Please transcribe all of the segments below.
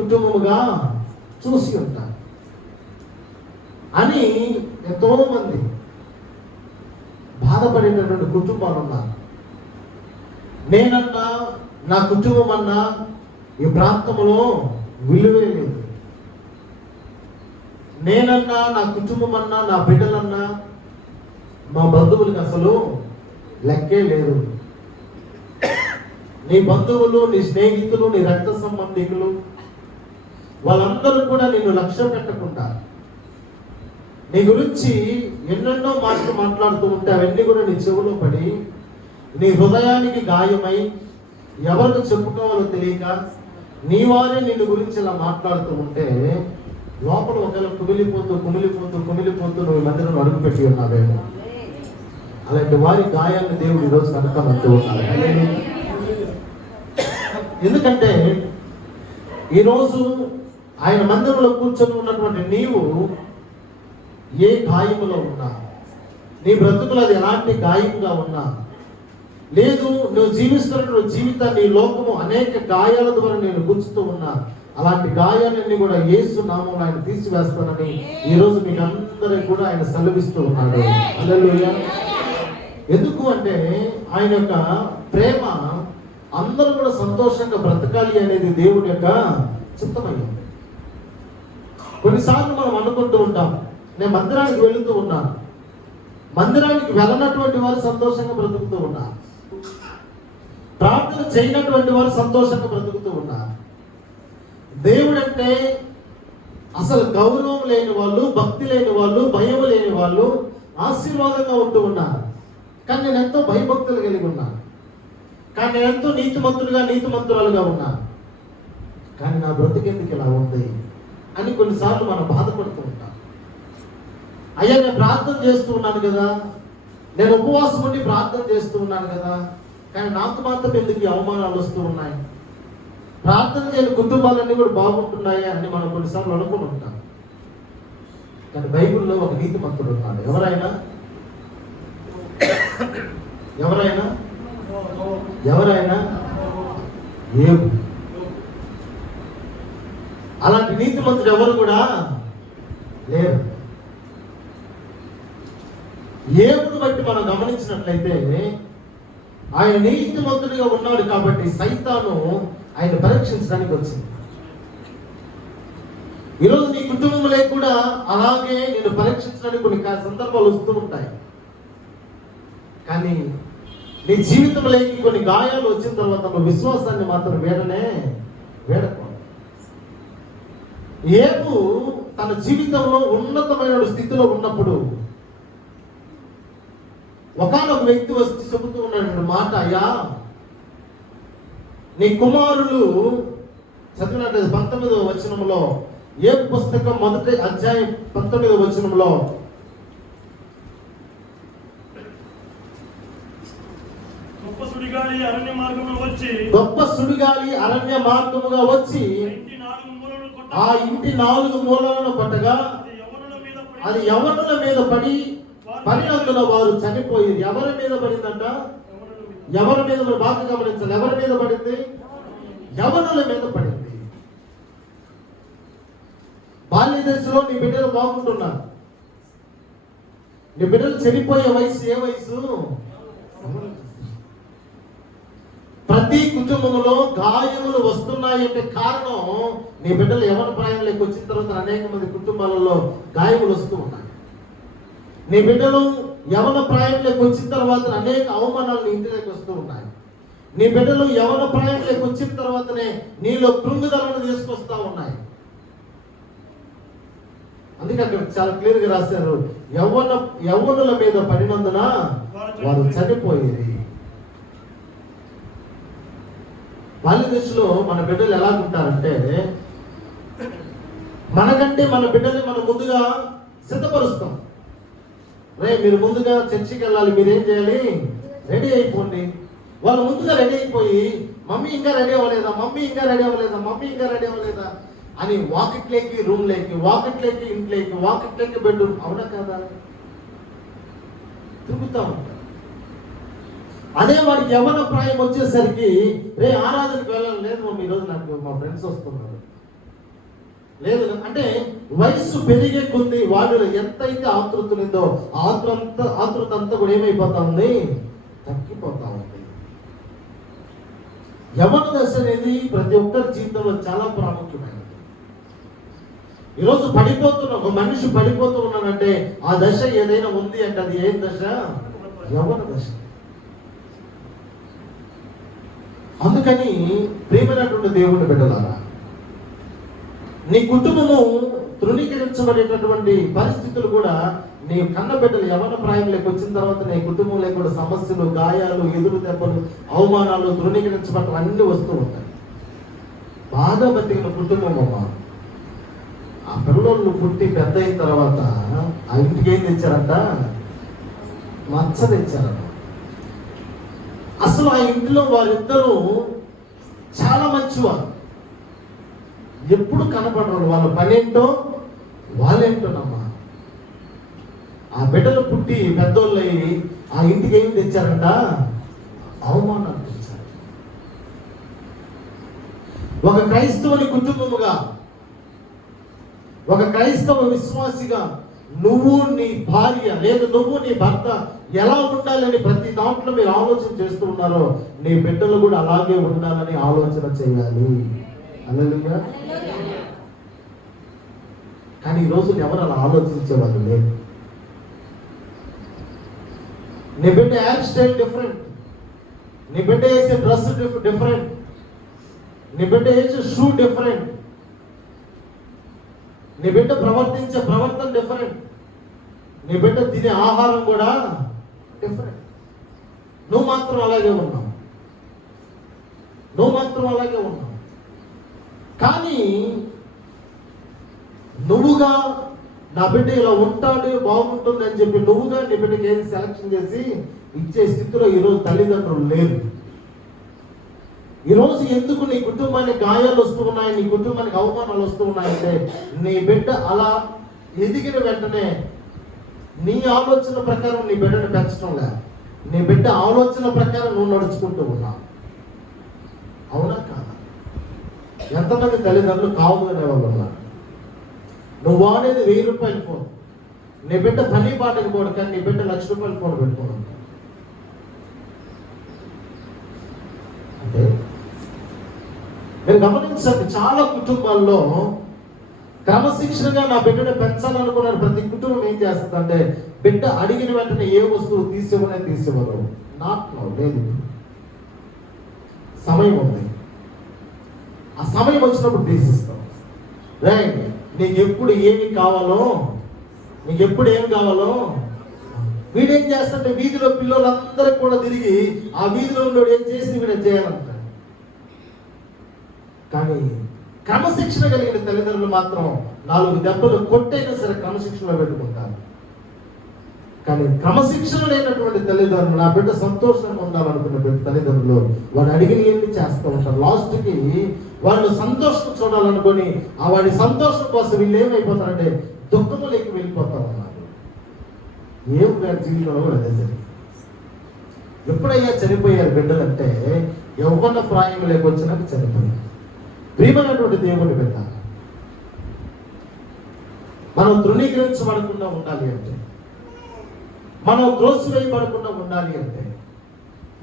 కుటుంబముగా చూసి ఉంటాను అని ఎంతో మంది బాధపడేటటువంటి కుటుంబాలు ఉన్నారు. నేనన్నా నా కుటుంబం అన్నా ఈ ప్రాంతంలో విలువే లేదు. నేనన్నా నా కుటుంబం అన్నా నా బిడ్డలన్నా మా బంధువులకి అసలు లెక్కే లేదు. నీ బంధువులు, నీ స్నేహితులు, నీ రక్త సంబంధికులు వాళ్ళందరూ కూడా నిన్ను లక్ష్య పెట్టకుండా నీ గురించి ఎన్నెన్నో మాటలు మాట్లాడుతూ ఉంటే అవన్నీ కూడా నీ చెవులో పడి నీ హృదయానికి గాయమై ఎవరికి చెప్పుకోవాలో తెలియక నీ వారే నిన్ను గురించి ఇలా మాట్లాడుతూ ఉంటే లోపల ఒకవేళ కుమిలిపోతూ నువ్వు మందిరం అడుగుపెట్టి ఉన్నావేమో. అలాంటి వారి గాయాన్ని దేవుడు ఈరోజు కనుకనంటూ ఉన్నాడు. ఎందుకంటే ఈరోజు ఆయన మందిరంలో కూర్చొని ఉన్నటువంటి నీవు ఏ గాయములో ఉన్నా, నీ బ్రతుకులు అది ఎలాంటి గాయంగా ఉన్నా, లేదు నువ్వు జీవిస్తున్నటువంటి జీవితాన్ని ఈ లోకము అనేక గాయాల ద్వారా నేను గుర్చుతూ ఉన్నా, అలాంటి గాయాలన్నీ కూడా యేసు నామములో ఆయన తీసివేస్తానని ఈరోజు మీకు అందరికి కూడా ఆయన సెలవిస్తూ ఉన్నాడు. హల్లెలూయా. ఎందుకు అంటే ఆయన యొక్క ప్రేమ అందరూ కూడా సంతోషంగా బ్రతకాలి అనేది దేవుడి యొక్క చిత్తమైంది. కొన్నిసార్లు మనం అనుకుంటూ ఉంటాం, నేను మందిరానికి వెళుతూ ఉన్నాను, మందిరానికి వెళ్ళనటువంటి వారు సంతోషంగా బ్రతుకుతూ ఉన్నారు, ప్రార్థన చేయనటువంటి వారు సంతోషంగా బ్రతుకుతూ ఉన్నారు. దేవుడంటే అసలు గౌరవం లేని వాళ్ళు, భక్తి లేని వాళ్ళు, భయం లేని వాళ్ళు ఆశీర్వాదంగా ఉంటూ ఉన్నారు. కానీ నేను ఎంతో భయభక్తులు కలిగి ఉన్నాను, కానీ నేను ఎంతో నీతిమంతురాలుగా ఉన్నాను, కానీ నా బ్రతికెందుకు ఇలా ఉంది అని కొన్నిసార్లు మనం బాధపడుతూ ఉంటాం. అయ్యా నేను ప్రార్థన చేస్తూ ఉన్నాను కదా, నేను ఉపవాసం ఉండి ప్రార్థన చేస్తూ ఉన్నాను కదా, కానీ నాకు మాత్రం ఎందుకు ఈ అవమానాలు వస్తూ ఉన్నాయి, ప్రార్థన చేయని కుటుంబాలన్నీ కూడా బాగుంటున్నాయి అని మనం కొన్నిసార్లు అనుకుని ఉంటాం. కానీ బైబిల్లో ఒక నీతిమంతుడు ఉన్నాడు. ఎవరైనా యోబు. అలాంటి నీతిమంతుడు ఎవరు కూడా లేరు. యోబును బట్టి మనం గమనించినట్లయితే ఆయన నీతిమంతుడిగా ఉన్నాడు కాబట్టి సైతాను ఆయన పరీక్షించడానికి వచ్చింది. ఈరోజు నీ కుటుంబంలో కూడా అలాగే నేను పరీక్షించడానికి కొన్ని సందర్భాలు వస్తూ ఉంటాయి. కానీ నీ జీవితంలోకి కొన్ని గాయాలు వచ్చిన తర్వాత నువ్వు విశ్వాసాన్ని మాత్రం వేడకూడదు. యోబు తన జీవితంలో ఉన్నతమైన స్థితిలో ఉన్నప్పుడు ఒకానొక వ్యక్తి వచ్చి చెబుతూ ఉన్నాడు మాట, అయ్యా నీ కుమారులు చదివినట్టు 19వ వచనంలో, యోబు పుస్తకం 1వ అధ్యాయం 19వ వచనంలో, గొప్ప సుడిగాలి అరణ్య మార్గముగా వచ్చి ఆ ఇంటి 4 మూలలను కొట్టగా అది యవనుల మీద పడి పడినందున వారు చనిపోయింది. ఎవరి మీద పడిందంట? ఎవరి మీద? బాగా గమనించాలి. ఎవరి మీద పడింది? యవనుల మీద పడింది. బాల్య దశలో నీ బిడ్డలు బాగుంటున్నారు, నీ బిడ్డలు చనిపోయే వయసు ఏ వయసు? ప్రతి కుటుంబంలో గాయములు వస్తున్నాయంటే కారణం నీ బిడ్డలు యవన ప్రాయంలోకి వచ్చిన తర్వాత అనేక మంది కుటుంబాలలో గాయములు వస్తూ ఉన్నాయి. నీ బిడ్డలు యవన ప్రాయంలోకి వచ్చిన తర్వాత అనేక అవమానాలు ఇంటిలోకి వస్తూ ఉన్నాయి. నీ బిడ్డలు యవన ప్రాయంలోకి వచ్చిన తర్వాతనే నీలో కృంగుదలను తీసుకొస్తా ఉన్నాయి. అందుకే అక్కడ చాలా క్లియర్గా రాశారు, యవ్వనుల మీద పడినందున వారు చనిపోయేది. బాల్య దశలో మన బిడ్డలు ఎలాగుంటారంటే, మనకంటే మన బిడ్డల్ని మనం ముందుగా సిద్ధపరుస్తాం. మీరు ముందుగా చర్చికి వెళ్ళాలి, మీరేం చేయాలి? రెడీ అయిపోండి. వాళ్ళు ముందుగా రెడీ అయిపోయి మమ్మీ ఇంకా రెడీ అవ్వలేదా, మమ్మీ ఇంకా రెడీ అవ్వలేదా, మమ్మీ ఇంకా రెడీ అవ్వలేదా అని వాకిట్లేకి రూమ్లోకి, వాకిట్లేకి ఇంట్లోకి, వాకిట్లేకి బెడ్రూమ్, అవునా కదా తిరుగుతూ ఉంటారు. అదే వాడికి యవ్వన ప్రాయం వచ్చేసరికి ఆరాధనకి వెళ్ళాలి, లేదు మమ్మీ ఈరోజు నాకు మా ఫ్రెండ్స్ వస్తున్నారు, లేదు. అంటే వయసు పెరిగే కొద్ది వాడిలో ఎంతైతే ఆతృత ఉందో ఆతృత అంతా కూడా ఏమైపోతా ఉంది, తగ్గిపోతా ఉంది. యవ్వన దశ అనేది ప్రతి ఒక్కరి జీవితంలో చాలా ప్రాముఖ్యమైనది. ఈరోజు ఒక మనిషి పడిపోతూ ఉన్నాడంటే ఆ దశ ఏదైనా ఉంది అంటే అది ఏం దశ? యవ్వన దశ. అందుకని ప్రియమైనటువంటి దేవుని బిడ్డలారా, నీ కుటుంబము తృణీకరించబడేటటువంటి పరిస్థితులు కూడా నీ కన్న బిడ్డలు యవ్వన ప్రాయంలోకి వచ్చిన తర్వాత నీ కుటుంబంలో కూడా సమస్యలు, గాయాలు, ఎదురు దెబ్బలు, అవమానాలు, తృణీకరించబడటం అన్నీ వస్తూ ఉంటాయి. బాగా బతికిన కుటుంబం అమ్మ, ఆ పిల్లలు పుట్టి పెద్ద అయిన తర్వాత ఆ ఇంటికి ఏం తెచ్చారంట? మచ్చ తెచ్చారంట. అసలు ఆ ఇంటిలో వారిద్దరూ చాలా మంచివారు, ఎప్పుడు కనపడరు. వాళ్ళ పనేంటో వాళ్ళేంటోనమ్మా. ఆ బిడ్డలు పుట్టి పెద్దోళ్ళయి ఆ ఇంటికి ఏం తెచ్చారంట? అవమానాలు తెచ్చారు. ఒక క్రైస్తవుని కుటుంబముగా, ఒక క్రైస్తవ విశ్వాసిగా నువ్వు నీ భార్య లేదా నువ్వు నీ భర్త ఎలా ఉండాలని ప్రతి దాంట్లో మీరు ఆలోచన చేస్తూ ఉన్నారో నీ బిడ్డలు కూడా అలాగే ఉండాలని ఆలోచన చేయాలి. హల్లెలూయా. కానీ ఈరోజు ఎవరు అలా ఆలోచించేవాళ్ళు లేదు. నీ బిడ్డ హెయిర్ స్టైల్ డిఫరెంట్, నీ బిడ్డ వేసే డ్రెస్ డిఫరెంట్, నీ బిడ్డ వేసే షూ డిఫరెంట్, నీ బిడ్డ ప్రవర్తించే ప్రవర్తన డిఫరెంట్, నీ బిడ్డ తినే ఆహారం కూడా డిఫరెంట్. నువ్వు మాత్రం అలాగే ఉన్నావు, నువ్వు మాత్రం అలాగే ఉన్నావు. కానీ నువ్వుగా నా బిడ్డ ఇలా ఉంటాడు బాగుంటుంది అని చెప్పి నువ్వుగా నీ బిడ్డకి ఏది సెలక్షన్ చేసి ఇచ్చే స్థితిలో ఈరోజు తల్లిదండ్రులు లేరు. ఈరోజు ఎందుకు నీ కుటుంబానికి గాయాలు వస్తూ ఉన్నాయి, నీ కుటుంబానికి అవమానాలు వస్తూ ఉన్నాయంటే నీ బిడ్డ అలా ఎదిగిన వెంటనే నీ ఆలోచన ప్రకారం నీ బిడ్డను పెంచడం లేదు, నీ బిడ్డ ఆలోచన ప్రకారం నువ్వు నడుచుకుంటూ ఉన్నావు. అవునా కాదా? ఎంతమంది తల్లిదండ్రులు కావు అనేవాళ్ళు ఉన్నారు. నువ్వు వాడేది 1000 రూపాయల ఫోన్, నీ బిడ్డ పని పాటకు పోడు, కానీ నీ బిడ్డ 1,00,000 రూపాయల ఫోన్ పెట్టుకోవడం. అంటే మీరు గమనించండి, చాలా కుటుంబాల్లో క్రమశిక్షణగా నా బిడ్డను పెంచాలనుకున్నారు. ప్రతి కుటుంబం ఏం చేస్తుందంటే బిడ్డ అడిగిన వెంటనే ఏ వస్తువు తీసేవరు. లేదు, సమయం ఉంది, ఆ సమయం వచ్చినప్పుడు తీసిస్తాం. రైట్, నీకు ఎప్పుడు ఏమి కావాలో, నీకు ఎప్పుడు ఏం కావాలో. వీడేం చేస్తాడంటే వీధిలో పిల్లలందరూ కూడా తిరిగి ఆ వీధిలో ఉన్న ఏం చేసి వీడు చేయాలంటాడు. కానీ క్రమశిక్షణ కలిగిన తల్లిదండ్రులు మాత్రం 4 దెబ్బలు కొట్టైనా సరే క్రమశిక్షణలో పెట్టుకుంటారు. కానీ క్రమశిక్షణ లేనటువంటి తల్లిదండ్రులు, నా బిడ్డ సంతోషంగా ఉండాలనుకున్న తల్లిదండ్రులు వాడు అడిగిన ఏమి చేస్తూ ఉంటారు. లాస్ట్కి వాళ్ళు సంతోషం చూడాలనుకొని ఆ వాడి సంతోషం కోసం వీళ్ళు ఏమైపోతారంటే దుఃఖములోకి వెళ్ళిపోతా ఉన్నారు. ఏం గారి జీవితంలో కూడా అదే జరిగింది. ఎప్పుడయ్యా చనిపోయారు బిడ్డలంటే యవ్వన ప్రాయంలోకి వచ్చినాక చనిపోయారు. ప్రియమైనటువంటి దేవుని బిడ్డ, మనం తృణీకరించబడకుండా ఉండాలి అంటే, మనం త్రోసివేయబడకుండా ఉండాలి అంటే,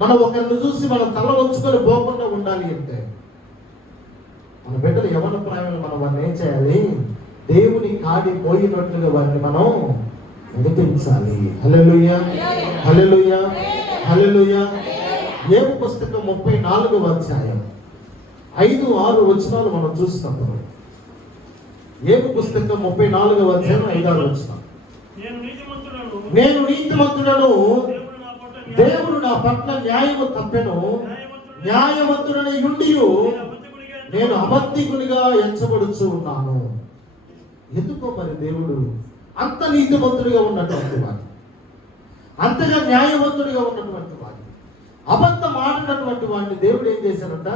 మనం ఒకరిని చూసి మనం తల వంచుకొని పోకుండా ఉండాలి అంటే మన బిడ్డలు యవ్వన ప్రాయంలో మనం వారిని ఏం చేయాలి? దేవుని కాడి పోయినట్లుగా వారిని మనం నడిపించాలి. హల్లెలూయా, హల్లెలూయా, హల్లెలూయా. యోబు పుస్తకం 34వ అధ్యాయం 5-6 వచనాలు మనం చూస్తాం. యోబు పుస్తకం 34వ అధ్యాయం 5-6 వచనం. నేను నీతిమంతుడను, దేవుడు నా పట్ల న్యాయము తప్పెను, న్యాయవంతుడని యుండియు నేను అబద్ధికునిగా ఎంచబడుచు ఉన్నాను. ఎందుకో మరి దేవుడు అంత నీతిమంతుడిగా ఉన్నటువంటి వాడు, అంతగా న్యాయవంతుడిగా ఉన్నటువంటి వాడు, అబద్ధం ఆడినటువంటి వాడిని దేవుడు ఏం చేశాడంట?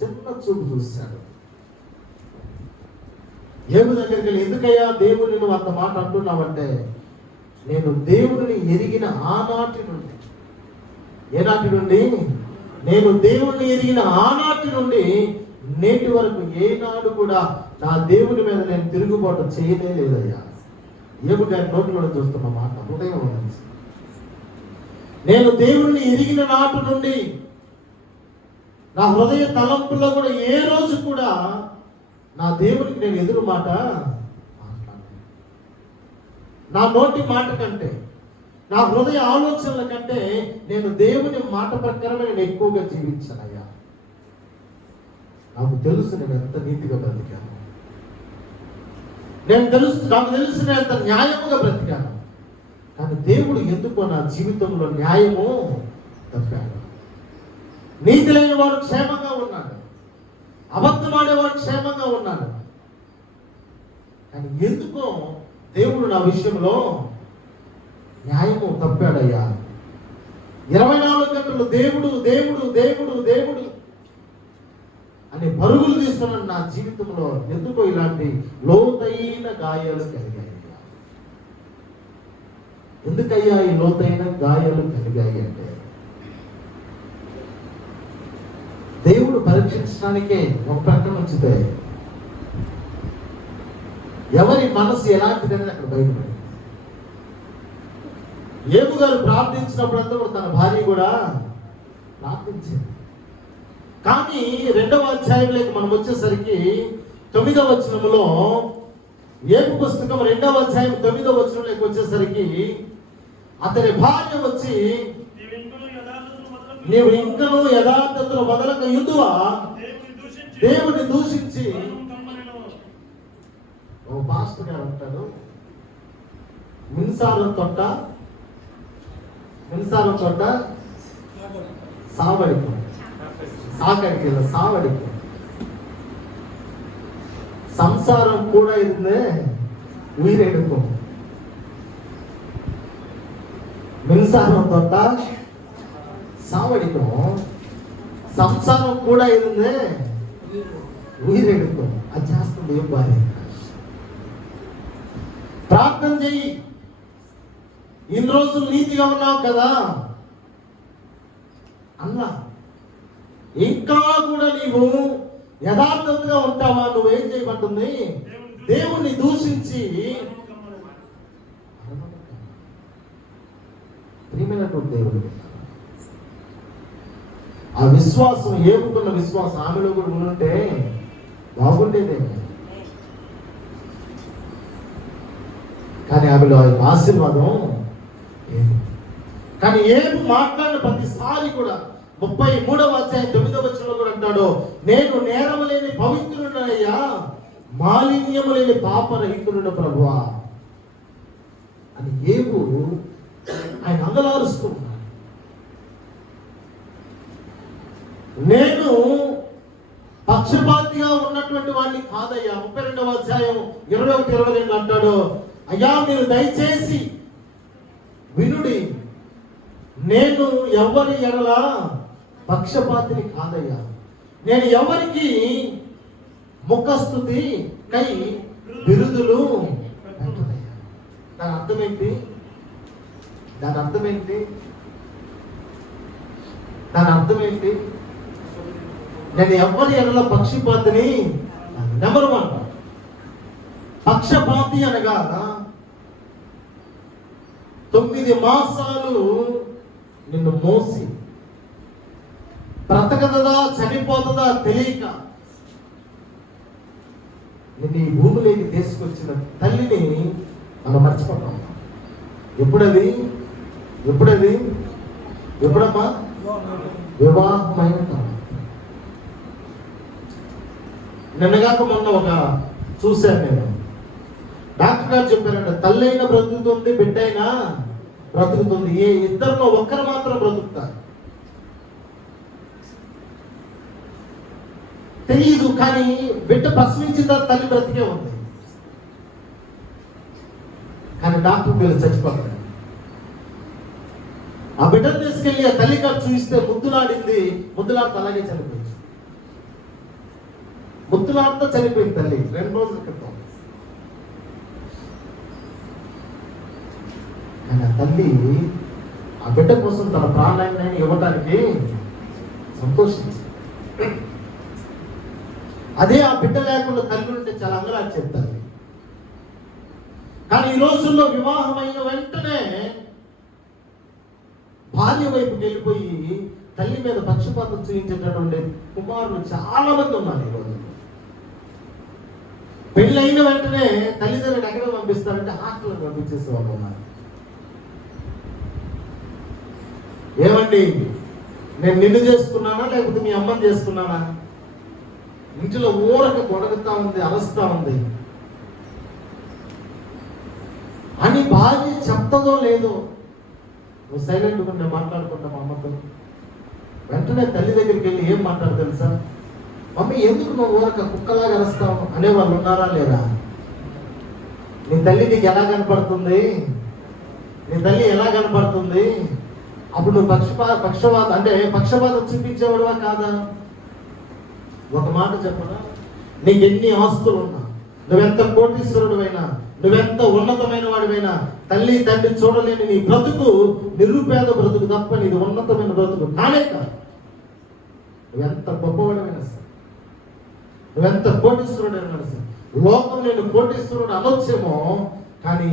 చిన్న చూపు చూశాడు. యోబు దగ్గరికి వెళ్ళి, ఎందుకయ్యా దేవుడిని నువ్వు అంత మాట అంటున్నావంటే, నేను దేవుడిని ఎరిగిన ఆనాటి నుండి, ఏనాటి నుండి? నేను దేవుడిని ఎరిగిన ఆనాటి నుండి నేటి వరకు ఏనాడు కూడా నా దేవుని మీద నేను తిరుగుబాటు చేయనే లేదయ్యా. ఏబు గారి నోటిలో చూస్తున్న మాట హృదయం నుంచి. నేను దేవుని ఎరిగిన నాటి నుండి నా హృదయ తలంపుల్లో కూడా ఏ రోజు కూడా నా దేవునికి నేను ఎదురు మాట మాట్లాడాను. నా నోటి మాట కంటే, నా హృదయ ఆలోచనల కంటే నేను దేవుని మాట ప్రకారమే నేను ఎక్కువగా జీవించానయ్యా. నాకు తెలుసు నేను ఎంత నీతిగా బ్రతికాను, నాకు తెలుసు నేను ఎంత న్యాయముగా బ్రతికాను. కానీ దేవుడు ఎందుకో నా జీవితంలో న్యాయము తప్పాడు. నీతి లేని వాడు క్షేమంగా ఉన్నాడు, అబద్ధమాడేవాడు క్షేమంగా ఉన్నాడు. కానీ ఎందుకో దేవుడు నా విషయంలో న్యాయము తప్పాడయ్యా. 24 గంటలు దేవుడు దేవుడు దేవుడు దేవుడు అని పరుగులు తీస్తున్న నా జీవితంలో ఎందుకో ఇలాంటి లోతైన గాయాలు కలిగాయి. ఎందుకయ్యా ఈ లోతైన గాయాలు కలిగాయి అంటే, దేవుడు పరీక్షించడానికే ఒక ప్రకటన ఉంచితే ఎవరి మనసు ఎలాంటిదని అక్కడ బయటపడింది. ఏబు గారు ప్రార్థించినప్పుడంతా కూడా తన భార్య కూడా ప్రార్థించింది. కానీ 2వ అధ్యాయంలోకి మనం వచ్చేసరికి 9వ వచనంలో, ఏబు పుస్తకం 2వ అధ్యాయం 9వ వచనంలోకి వచ్చేసరికి అతని భార్య వచ్చి, నీవు ఇంకనూ యథార్థతను వదలక యుద్ధవా, దేవుని దూషించి. ఓ పాస్టర్ గారు అంటాడు, మిన్సారం తొట్ట సావడికు, సాకడికి సావడికు, సంసారం కూడా ఇరుందే ఉయిరెడుకు. మిన్సారం తొట్ట సావడిக்கும், సంసారం కూడా ఇరుందే ఉయిరెడుకు. అది చేస్తుంది ఏం భార్య. ప్రార్థన చెయ్యి, ఇన్ని రోజులు నీతిగా ఉన్నావు కదా అన్నా, ఇంకా కూడా నీవు యథార్థంగా ఉంటావా? నువ్వేం చేయమంటుంది? దేవుణ్ణి దూషించి. ప్రియమైనటువంటి దేవుడు, ఆ విశ్వాసం, ఏపుకున్న విశ్వాసం ఆమెలో కూడా ఉంటే బాగుండేదేమో. కానీ ఆమెలో ఆశీర్వాదం ఏమి. కానీ ఏపు మాట్లాడిన ప్రతిసారి కూడా 33వ అధ్యాయం 9వ వచనంలో కూడా అంటాడు, నేను నేరము లేని పవిత్రుడనయ్యా, మాలిన్యము లేని పాపరహితుడు ప్రభువా అని ఏపు ఆయన అంగలారుస్తూ ఉన్నాడు. నేను పక్షపాతిగా ఉన్నటువంటి వాడిని కాదయ్యా. 32వ అధ్యాయం 21-22 అంటాడు, అయ్యా మీరు దయచేసి వినుడి, నేను ఎవరి ఎడల పక్షపాతిని కాదయ్యా, నేను ఎవరికి ముఖస్తుతి కై బిరుదులు పెట్టదయ్యా. దాని అర్థం ఏంటి? దాని అర్థం ఏంటి? దాని అర్థం ఏంటి? నేను ఎవరి ఎడల పక్షపాతిని. నెంబర్ 1, పక్షపాతి అనగా 9 మాసాలు నిన్ను మోసి బ్రతకదా చనిపోతుందా తెలియక నిన్ను ఈ భూమిలోకి తీసుకొచ్చిన తల్లిని మనం మర్చిపోతాం. ఎప్పుడమ్మా? వివాహమైన నిన్నగాక మొన్న ఒక చూశాను నేను. డాక్టర్ గారు చెప్పారంట, తల్లైనా బ్రతుకుతుంది, బిడ్డైనా బ్రతుకుతుంది, ఏ ఇద్దరిలో ఒక్కరు మాత్రం బ్రతుకుతారు. తెలియదు, కానీ బిడ్డ ప్రసవించిన తర్వాత తల్లి బ్రతికే ఉంది. కానీ డాక్టర్ పిల్లలు చచ్చిపోతారు. ఆ బిడ్డను తీసుకెళ్ళి ఆ తల్లి గారు చూస్తే ముద్దులాడింది, ముద్దులాడితే అలాగే చనిపోయింది. ముద్దులాడితో చనిపోయింది తల్లి 2 రోజుల క్రితం. కానీ ఆ తల్లి ఆ బిడ్డ కోసం తన ప్రాణాన్ని ఇవ్వటానికి సంతోషించింది. అదే ఆ బిడ్డ లేకుండా తల్లి ఉంటే చాలా అంగలాచి చెప్తారు. కానీ ఈ రోజుల్లో వివాహమైన వెంటనే భార్య వైపుకి వెళ్ళిపోయి తల్లి మీద పక్షపాతం చూపించేటటువంటి కుమారులు చాలా మంది ఉన్నారు ఈ రోజు. పెళ్ళైన వెంటనే తల్లిదండ్రులు ఎక్కడ పంపిస్తారంటే హాస్టల్కి పంపించేసే వాళ్ళు ఉన్నారు. ఏమండి, నేను నిన్ను చేసుకున్నానా లేకపోతే మీ అమ్మని చేసుకున్నానా? ఇంటిలో ఊరక కొడగతా ఉంది, అరస్తా ఉంది అని భార్య చెప్తదో లేదో, నువ్వు సైలెంట్గా నేను మాట్లాడుకుంటా మా అమ్మతో. వెంటనే తల్లి దగ్గరికి వెళ్ళి ఏం మాట్లాడు తెలుసా? మమ్మీ ఎందుకు నువ్వు ఊరక కుక్కలాగా అరుస్తావు అనేవాళ్ళు ఉన్నారా లేరా? నీ తల్లి నీకు ఎలా కనపడుతుంది? నీ తల్లి ఎలా కనపడుతుంది? అప్పుడు నువ్వు పక్షపాతం అంటే పక్షపాతం చూపించేవాడువా కాదా? ఒక మాట చెప్పనా, నీకు ఎన్ని ఆస్తులు ఉన్నా, నువ్వెంత కోటీశ్వరుడువైనా, నువ్వెంత ఉన్నతమైన వాడివైనా, తల్లి తండ్రి చూడలేని నీ బ్రతుకు నిరుపేద బ్రతుకు తప్ప నీది ఉన్నతమైన బ్రతుకు కానే కాదు. నువ్వెంత గొప్పవాడివైనా సరే, నువ్వెంత కోటీశ్వరుడైనా సరే, లోకం నేను కోటీశ్వరుడు అనొచ్చేమో, కానీ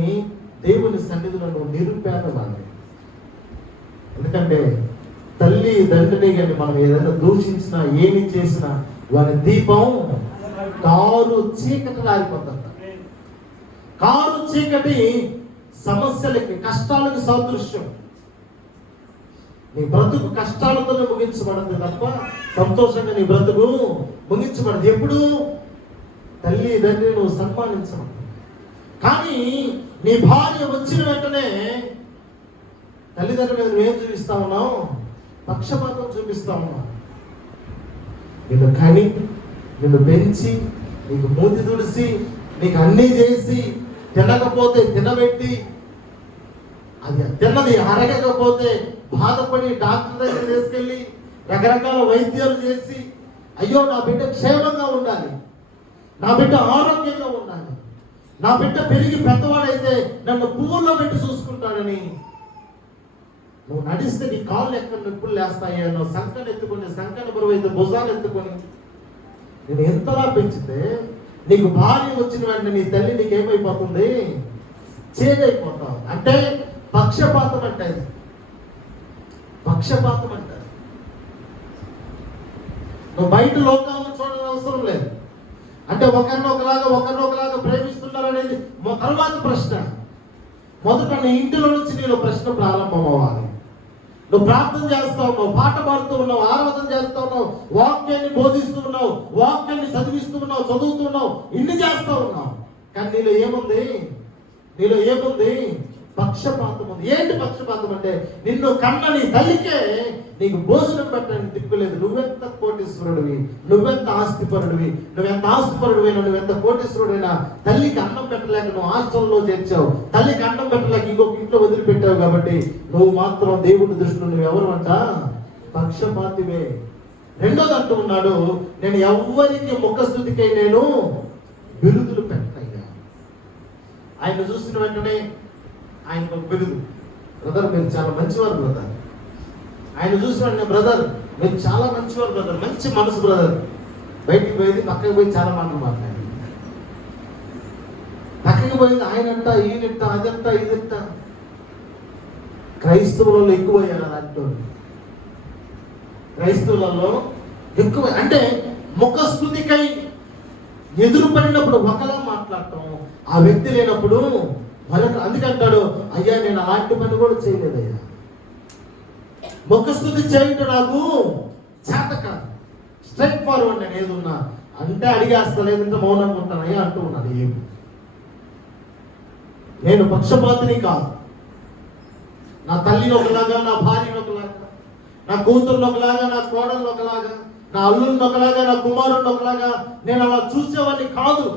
దేవుని సన్నిధిలో నువ్వు నిరుపేదవాడివి. ఎందుకంటే తల్లి తండ్రిని కానీ మనం ఏదైనా దూషించినా ఏమి చేసినా వారి దీపం కారు చీకటి లారిపోతుంది. కారు చీకటి సమస్యలకి, కష్టాలకు సాదృశ్యం. నీ బ్రతుకు కష్టాలతోనే ముగించబడింది తప్ప సంతోషంగా నీ బ్రతుకు ముగించబడింది. ఎప్పుడు తల్లి తండ్రి నువ్వు సన్మానించవు. కానీ నీ భార్య వచ్చిన వెంటనే తల్లిదండ్రుల మీద నువ్వేం చూపిస్తా ఉన్నావు? పక్షపాతం చూపిస్తా ఉన్నావు. నిన్ను కని, నిన్ను పెంచి, నీకు మూతి తుడిసి, నీకు అన్నీ చేసి, తినకపోతే తినబెట్టి, అది తిన్నది అరగకపోతే బాధపడి డాక్టర్ దగ్గర తీసుకెళ్ళి రకరకాల వైద్యాలు చేసి, అయ్యో నా బిడ్డ క్షేమంగా ఉండాలి, నా బిడ్డ ఆరోగ్యంగా ఉండాలి, నా బిడ్డ పెరిగి పెద్దవాడైతే నన్ను పువ్వుల్లో పెట్టి చూసుకుంటాడని నువ్వు నడిస్తే నీ కాళ్ళు ఎక్కడ నొప్పులు లేస్తాయో, నువ్వు సంకను ఎత్తుకొని, సంకన బరువు అయితే భుజాలు ఎత్తుకొని నేను ఎంతలా పెంచితే నీకు భార్య వచ్చిన వెంటనే నీ తల్లి నీకేమైపోతుంది? చేదైపోతావు. అంటే పక్షపాతం అంటారు, పక్షపాతం అంటారు. నువ్వు బయట లోకాలను చూడడం అవసరం లేదు. అంటే ఒకరినొకలాగా ప్రేమిస్తున్నారు అనేది తర్వాత ప్రశ్న. మొదట నీ ఇంటిలో నుంచి నేను ప్రశ్న ప్రారంభం అవ్వాలి. నువ్వు ప్రార్థన చేస్తా ఉన్నావు, పాట పాడుతూ ఉన్నావు, ఆరాధన చేస్తా ఉన్నావు, వాక్యాన్ని బోధిస్తూ ఉన్నావు, వాక్యాన్ని చదివిస్తూ ఉన్నావు, చదువుతున్నావు, ఇన్ని చేస్తా ఉన్నావు. కానీ నీలో ఏముంది? పక్షపాతం ఉంది. ఏంటి పక్షపాతం అంటే, నిన్ను కన్న నీ తల్లికే నీకు భోజనం పెట్టడానికి దిక్కులేదు. నువ్వెంత కోటీశ్వరుడివి, నువ్వెంత ఆస్తిపరుడివి, నువ్వెంత కోటీశ్వరుడైనా తల్లికి అన్నం పెట్టలేక నువ్వు హాస్టల్లో చేర్చావు, తల్లికి అన్నం పెట్టలేక ఇంకొక ఇంట్లో వదిలిపెట్టావు. కాబట్టి నువ్వు మాత్రం దేవుడి దృష్టిలో నువ్వు ఎవరు అంట? పక్షపాతివే. రెండోది అంటూ ఉన్నాడు, నేను ఎవ్వరికి ముఖస్థుతికై నేను బిరుదులు పెట్టయ్యా. ఆయన చూసిన వెంటనే ఆయనకు ఒక బిరుదు, బ్రదర్ మీరు చాలా మంచివారు బ్రదర్. ఆయన చూసిన బ్రదర్ మీరు చాలా మంచివారు బ్రదర్, మంచి మనసు బ్రదర్. బయటికి పోయింది, పక్కకి పోయి చాలా మాటలు మాట్లాడి, పక్కకి పోయింది ఆయనంట, ఈయనంట, అదంట, ఇదంట. క్రైస్తవులలో ఎక్కువయ్యారు అలాంటి. క్రైస్తవులలో ఎక్కువ అంటే ముఖస్థుతికై ఎదురు పడినప్పుడు ఒకలా మాట్లాడటం, ఆ వ్యక్తి లేనప్పుడు మరొక. అందుకంటాడు, అయ్యా నేను అలాంటి పని కూడా చేయలేదయ్యా, ముఖస్థుతి చేయటం నాకు చేత కాదు, స్ట్రైట్ ఫార్వర్డ్ నేను ఏదున్నా అంటే అడిగేస్తా, లేదంటే మౌనంగా ఉంటానయ్యా అంటూ ఉన్నాను. ఏమి నేను పక్షపాతిని కాదు. నా తల్లిని ఒకలాగా, నా భార్యని ఒకలాగా, నా కూతురుని ఒకలాగా, నా కోడలను ఒకలాగా, నా అల్లుని ఒకలాగా, నా కుమారుని ఒకలాగా నేను అలా చూసేవాడిని కాదు.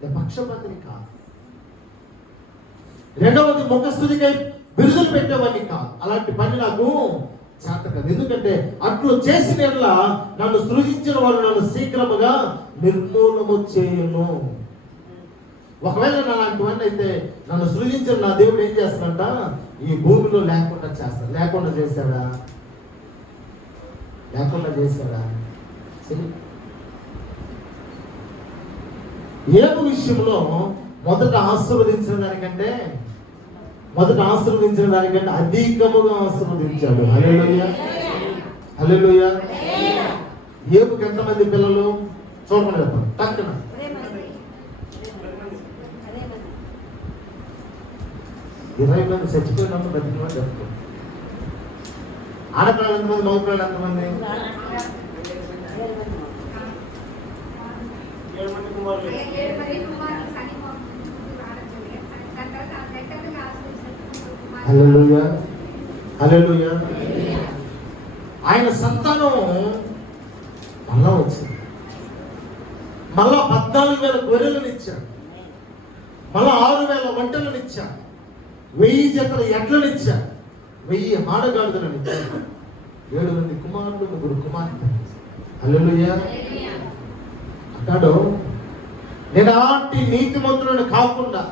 నేను పక్షపాతిని కాదు. రెండవది, ముఖస్థుతికై బిరుదులు పెట్టేవాడిని కాదు. అలాంటి పని నాకు చేత కాదు. ఎందుకంటే అట్లు చేసిన నన్ను సృజించిన వారు నన్ను శీఘ్రముగా నిర్మూలము చేయను. ఒకవేళ నా అలాంటివన్నీ అయితే నన్ను సృజించిన నా దేవుడు ఏం చేస్తాడంట? ఈ భూమిలో లేకుండా చేస్తాడు. లేకుండా చేశాడా? ఏబు విషయంలో మొదట ఆశీర్వదించిన దానికంటే అధికముగా ఆశీర్వదించాడు. హల్లెలూయా, హల్లెలూయా. ఏబుకి ఎంతమంది పిల్లలు చూడమని చెప్పండి టక్కున. 20 మంది చచ్చిపోయినప్పుడు బతికిన చెప్తారు. ఆడపిల్లలు ఎంతమంది, మగ పిల్లలు ఎంతమంది? 7 మంది కుమారులు. హల్లెలూయా, హల్లెలూయా. ఆయన సంతానం మళ్ళా వచ్చింది. మళ్ళా 14,000 గొర్రెలను ఇచ్చాడు. మళ్ళా 6,000 ఒంటెలను ఇచ్చాడు. 1000 జతల ఎడ్లను ఇచ్చాడు. 1000 మాడగాడులను ఇచ్చాడు. 7 మంది కుమారులు, 3 కుమార్తెలు. హల్లెలూయా. అంటాడు, నేను అలాంటి నీతిమంతులను కాకుండా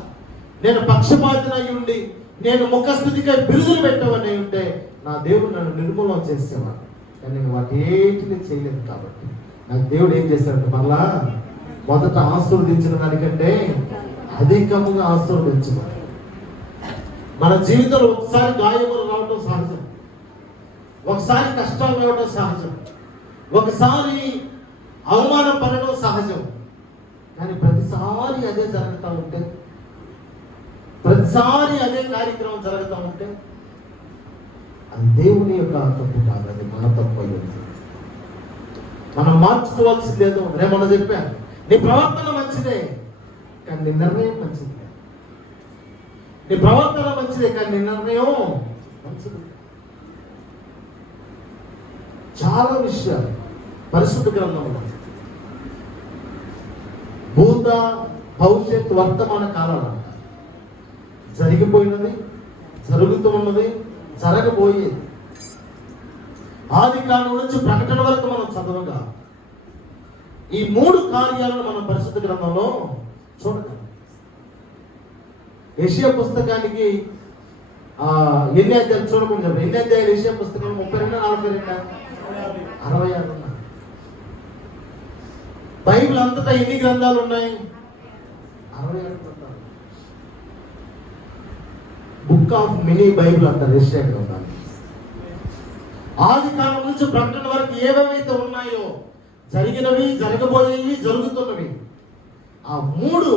నేను పక్షపాతనై ఉండి నేను ముఖస్థుతికై బిరుదులు పెట్టవని ఉంటే నా దేవుడు నన్ను నిర్మూలన చేసేవాడు. కానీ నేను వాటిని చేయలేదు. కాబట్టి నాకు దేవుడు ఏం చేశాడంటే మళ్ళా మొదట ఆశీర్వదించిన దానికంటే అధికముగా ఆశీర్వదించమని. మన జీవితంలో ఒకసారి గాయములు రావడం సహజం, ఒకసారి కష్టాలు రావడం సహజం, ఒకసారి అవమానం పడడం సహజం. కానీ ప్రతిసారి అదే జరుగుతూ ఉంటే, ప్రతిసారి అదే కార్యక్రమం జరుగుతూ ఉంటే అది దేవుని యొక్క తప్పు కాదు, అది మన తప్పు అయ్యింది. మనం మార్చుకోవాల్సిందేదో. నేను మొన్న చెప్పాను, నీ ప్రవర్తన మంచిదే కానీ నీ నిర్ణయం మంచిది. నీ ప్రవర్తన మంచిదే కానీ నీ నిర్ణయం మంచిది. చాలా విషయాలు పరిశుద్ధ గ్రంథంలో భూత, భవిష్యత్, వర్తమాన కాలాలు జరిగిపోయినది, జరుగుతూ ఉన్నది, జరగబోయేది. ఆది కాలం నుంచి ప్రకటన వరకు మనం చదవగా ఈ 3 కార్యాలను మనం పరిశుద్ధ గ్రంథంలో చూడగలం. యెషయా పుస్తకానికి ఎన్ని అధ్యాయాలు చూడకుండా చెప్పండి. ఎన్ని అధ్యాయాలు యెషయా పుస్తకం? 32, 42, 66 ఉన్నాయి. బైబిల్ అంతటా ఎన్ని గ్రంథాలు ఉన్నాయి? 66 గ్రంథాలు. బుక్ ఆఫ్ మినీ బైబిల్ అంటారు యెషయా గ్రంథాలు. ఆది కాలం నుంచి ప్రకటన వరకు ఏవేవైతే ఉన్నాయో, జరిగినవి, జరగబోయేవి, జరుగుతున్నవి, ఆ 3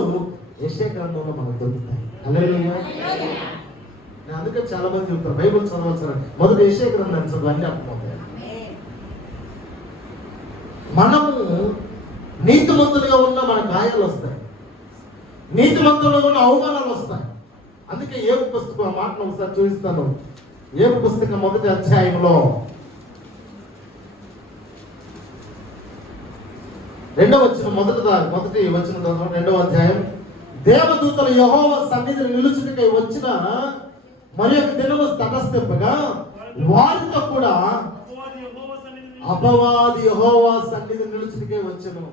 యెషయా గ్రంథంలో మనకు దొరుకుతాయి. హల్లెలూయా. నేను అందుకే చాలా మంది చెప్తారు బైబిల్ చదవాల్సిన మొదటి యెషయా గ్రంథాన్ని చదువు అన్ని అర్థమవుతాయి. మనము నీతిమంతులుగా ఉన్న మన గాయాలు వస్తాయి, నీతిమంతులుగా ఉన్న అవమానాలు వస్తాయి. అందుకే ఏబు పుస్తకం ఆ మాటను ఒకసారి చూపిస్తాను. ఏబు పుస్తకం 1వ అధ్యాయంలో 2వ వచనం, మొదటి వచనం 2వ అధ్యాయం. దేవదూతలు యెహోవా సన్నిధిని నిలుచుటకై వచ్చిన మరి ఒక దినము తటస్థింపగా వారితో కూడా అపవాది యెహోవా సన్నిధి నిలుచుటకై వచ్చెను.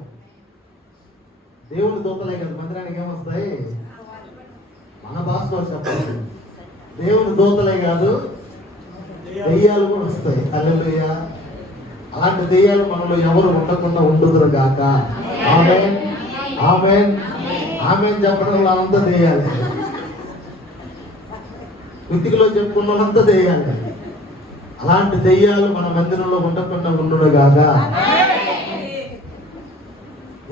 దేవుని దూతలే కదా మందిరానికి ఏమొస్తాయి? మన భాషలో చెప్పాలి, దేవుని దూతలే కాదు దెయ్యాలు కూడా వస్తాయి. హల్లెలూయా. అలాంటి దెయ్యాలు మనలో ఎవరు ఉండకుండా ఉండుదురు గాక. ఆమేన్, ఆమేన్, ఆమేన్ చెప్పడం వల్ల అంతా దెయ్యాలి. ఇంటికిలో చెప్పుకున్న వాళ్ళంతా దెయ్యాలి. అలాంటి దెయ్యాలు మన మందిరంలో ఉండకుండా ఉండును గాక.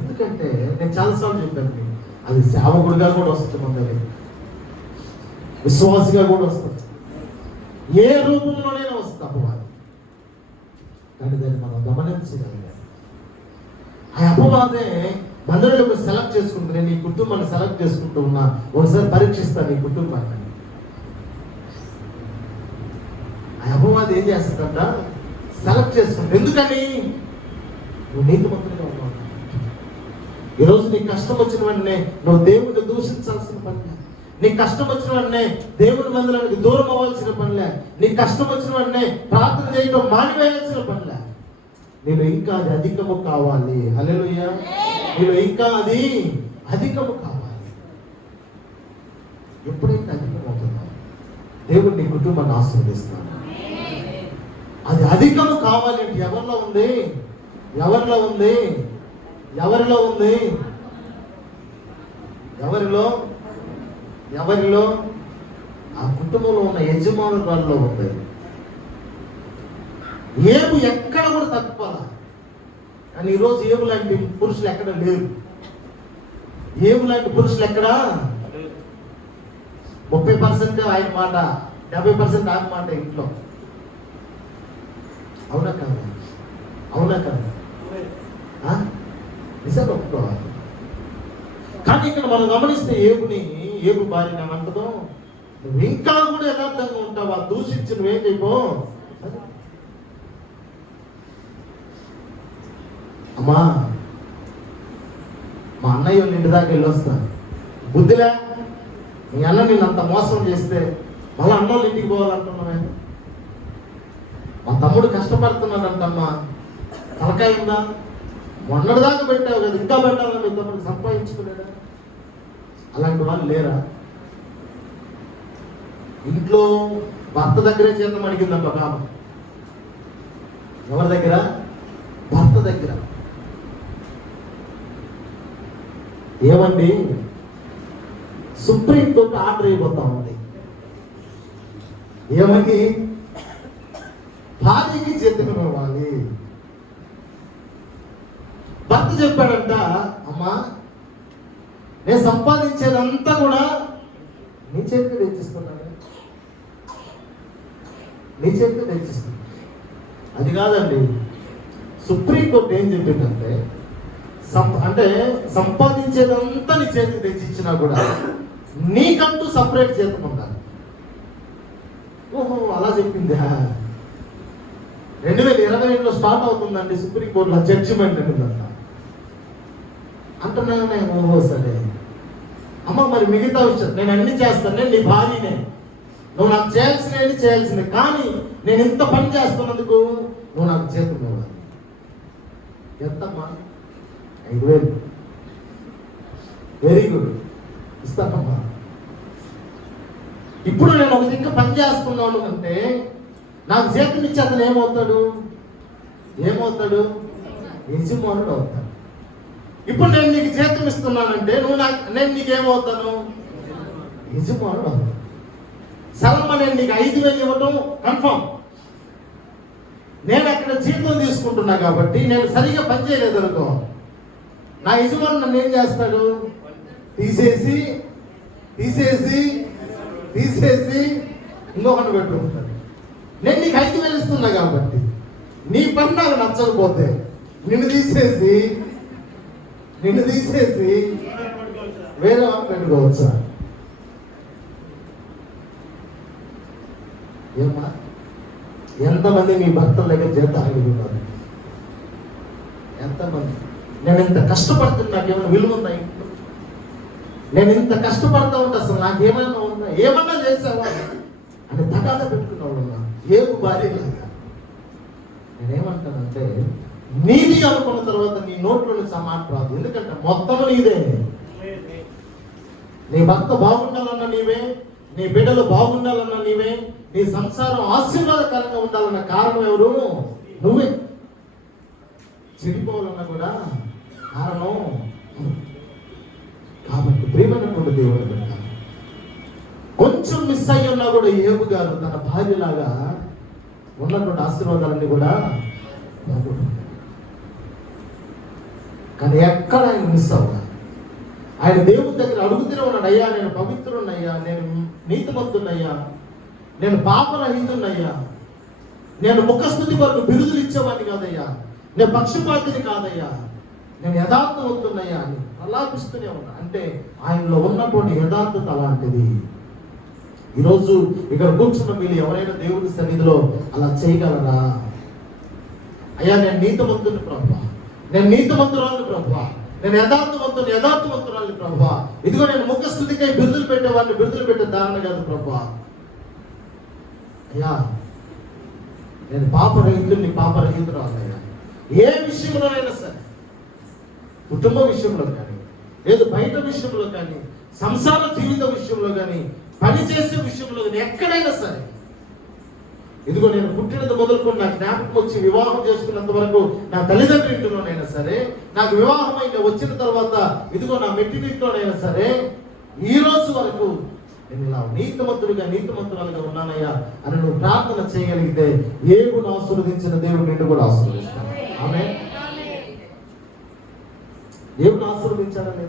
ఎందుకంటే నేను చాలాసార్లు చెప్పాను, అది సేవకుడిగా కూడా వస్తుంది, మన దగ్గర విశ్వాసిగా కూడా వస్తుంది, ఏ రూపంలోనైనా వస్తుంది అపవాది. కానీ దాన్ని మనం గమనించగలిగాం. ఆ అపవాదే మందిరంలో సెలెక్ట్ చేసుకుంటూ, నేను ఈ కుటుంబాన్ని సెలెక్ట్ చేసుకుంటూ ఉన్నా, ఒకసారి పరీక్షిస్తాను ఈ కుటుంబాన్ని. ఆ అపవాది ఏం చేస్తుందంట? సెలెక్ట్ చేసుకుంటా. ఎందుకని? నువ్వు నీతిమంతులుగా ఉన్నావు. ఈరోజు నీకు కష్టం వచ్చిన వెంటనే నువ్వు దేవుడిని దూషించాల్సిన పని లేదు. నీకు కష్టం వచ్చిన వెంటనే దేవుని మందిరానికి దూరం అవ్వాల్సిన పనిలే. నీకు కష్టం వచ్చిన వెంటనే ప్రార్థన చేయడం మానివేయాల్సిన పనిలే. నేను ఇంకా అది అధికము కావాలి. హల్లెలూయా. నేను ఇంకా అది అధికము కావాలి. ఎప్పుడైతే అధికం అవుతుందో దేవుడు నీ కుటుంబాన్ని ఆశీర్వదిస్తాడు. అది అధికము కావాలి అంటే ఎవరిలో ఉంది? ఎవరిలో ఉంది? ఎవరిలో ఉంది? ఎవరిలో? ఎవరిలో? ఆ కుటుంబంలో ఉన్న యజమానురాల్లో ఉంది. ఏబు ఎక్కడ కూడా తక్కువ. కానీ ఈరోజు ఏబు లాంటి పురుషులు ఎక్కడ లేరు. ఏబు లాంటి పురుషులు ఎక్కడ? 30% ఆయన మాట, 70% ఆయన మాట ఇంట్లో. అవునా కాదు? అవునా కాదు? నిజంగా ఒప్పుకోవాలి. కానీ ఇక్కడ మనం గమనిస్తే ఏబు భార్య ఏమంటుందో, నువ్వు ఇంకా కూడా యథార్థంగా ఉంటావా, దూషించి నువ్వేం చేయబో. అమ్మా, మా అన్నయ్య వాళ్ళ ఇంటి దాకా వెళ్ళొస్తా, బుద్ధిలే, మీ అన్న నేను అంత మోసం చేస్తే మళ్ళీ అన్నోళ్ళ ఇంటికి పోవాలంటున్నావే. మా తమ్ముడు కష్టపడుతున్నాడంటమ్మా, తలకాయ ఉందా? మొన్నటి దాకా పెట్టావు కదా, ఇంకా పెట్టాలని మీ తమ్ముడు సంపాదించుకోలేదా? అలాంటి వాళ్ళు లేరా? ఇంట్లో భర్త దగ్గరే చేతం అడిగిందమ్మ కామ. ఎవరి దగ్గర? భర్త దగ్గర. ఏమండి, సుప్రీంకోర్టు ఆర్డర్ అయిపోతా ఉంది. ఏమని? భార్యకి జీతం ఇవ్వాలి. భర్త చెప్పాడంట, అమ్మా నేను సంపాదించేదంతా కూడా నీ చేతికి తెచ్చిస్తున్నాను, నీ చేతికి తెచ్చిస్తున్నాను. అది కాదండి, సుప్రీంకోర్టు ఏం చెప్పిందంటే, అంటే సంపాదించేదంతా నీ చేతికి తెచ్చిచ్చినా కూడా నీకంటూ సపరేట్ జీతం ఉండాలి. ఓహో, అలా చెప్పిందా? 2022లో స్టార్ట్ అవుతుందండి సుప్రీంకోర్టులో జడ్జిమెంట్ అనేదంట. అంటున్నాను నేను, ఓహో సరే అమ్మ, మరి మిగతా విషయం నేను అన్ని చేస్తాను, నేను నీ భార్యనే, నువ్వు నాకు చేయాల్సినవి చేయాల్సిందే, కానీ నేను ఇంత పని చేస్తున్నందుకు నువ్వు నాకు జీతం ఇవ్వాలి. ఎంతమ్మా? 5,000. వెరీ గుడ్, ఇస్తానమ్మా. ఇప్పుడు నేను ఒక ఇంకా పని చేస్తున్నాను అంటే నాకు జీతం ఇచ్చి అతను ఏమవుతాడు? యజమానుడు అవుతాడు. ఇప్పుడు నేను నీకు జీతం ఇస్తున్నానంటే నేను నీకేమవుతాను? యజమానుడు అవుతాను. సరమ్మ, నేను నీకు 5,000 ఇవ్వటం కన్ఫర్మ్. నేను అక్కడ జీతం తీసుకుంటున్నా కాబట్టి నేను సరిగా పని చేయలేదు అనుకో, నా యజమాని నన్ను ఏం చేస్తాడు? తీసేసి ఇంకొకటి పెట్టుకుంటాడు. నేను నీకు 5,000 ఇస్తున్నా కాబట్టి నీ పని నాకు నచ్చకపోతే నిన్ను తీసేసి వేరే వాళ్ళు పెట్టుకోవచ్చా? ఏమ్మా, ఎంతమంది మీ భర్తల దగ్గర జీతాలు ఉన్నారు? ఎంతమంది? నేను ఇంత కష్టపడుతున్నా, నాకేమైనా విలువ ఉందా ఇంట్లో? నేను ఇంత కష్టపడతా ఉంటా, అసలు నాకేమైనా ఉందా? ఏమన్నా చేసావా అని తగాద పెట్టుకున్నావు ఉన్నా. ఏం భార్య లాగా. నేనేమంటానంటే, నీది అనుకున్న తర్వాత నీ నోట్లో నుంచి ఆ మాట రాదు. ఎందుకంటే మొత్తం నీదే. నీ భర్త బాగుండాలన్నా నీవే, నీ బిడ్డలు బాగుండాలన్నా నీవే, నీ సంసారం ఆశీర్వాదకరంగా ఉండాలన్న కారణం ఎవరు? నువ్వే. చెడిపోవాలన్నా కూడా కారణం. కాబట్టి ప్రియమైనటువంటి దేవుడు బిడ్డ, కొంచెం మిస్ అయ్యి ఉన్నా కూడా ఏబు గారు తన భార్యలాగా ఉన్నటువంటి ఆశీర్వాదాలన్నీ కూడా కానీ ఎక్కడ ఆయన మిస్ అవ్వాలి. ఆయన దేవుడి దగ్గర అడుగుతూనే ఉన్నాడు, అయ్యా నేను పవిత్రున్నయ్యా, నేను నీతిమంతున్నయ్యా, నేను పాపరహితున్నయ్యా, నేను ముఖస్థుతి వరకు బిరుదులు ఇచ్చేవాడిని కాదయ్యా, నేను పక్షపాతిని కాదయ్యా, నేను యథార్థవంతున్నయ్యా అని ప్రలాపిస్తూనే ఉన్నా. అంటే ఆయనలో ఉన్నటువంటి యథార్థత అలాంటిది. ఈరోజు ఇక్కడ కూర్చున్న మీరు ఎవరైనా దేవుడి సన్నిధిలో అలా చేయగలరా? అయ్యా నేను నీతిమంతుని ప్రభువా, నేను నీతిమంతురాలని ప్రభువా, నేను యథార్థవంతురాలని ప్రభువా, ఇదిగో నేను ముఖస్థుతికై బిరుదులు పెట్టేవాడిని, బిరుదులు పెట్టే దారుణ కాదు ప్రభువా, అయ్యా నేను పాపరహితురాలయ్యా. ఏ విషయంలోనైనా సరే, కుటుంబ విషయంలో కానీ, లేదు బయట విషయంలో కానీ, సంసార జీవిత విషయంలో కానీ, పని చేసే విషయంలో కానీ, ఎక్కడైనా సరే ఇదిగో నేను పుట్టినంత మొదలుకొని నా జ్ఞాపకం వచ్చి వివాహం చేసుకున్నంత వరకు నా తల్లిదండ్రుల ఇంట్లోనైనా సరే, నాకు వివాహం అయిన వచ్చిన తర్వాత ఇదిగో నా మెట్టినింట్లోనైనా సరే, ఈ రోజు వరకు నేను ఇలా నీతిమంతురాలుగా ఉన్నానయ్యా అని నువ్వు ప్రార్థన చేయగలిగితే ఏగును ఆశీర్వదించిన దేవుడు నిన్ను కూడా ఆశీర్వదిస్తాడు. ఆమేన్. దేవుని ఆశీర్వదించాలని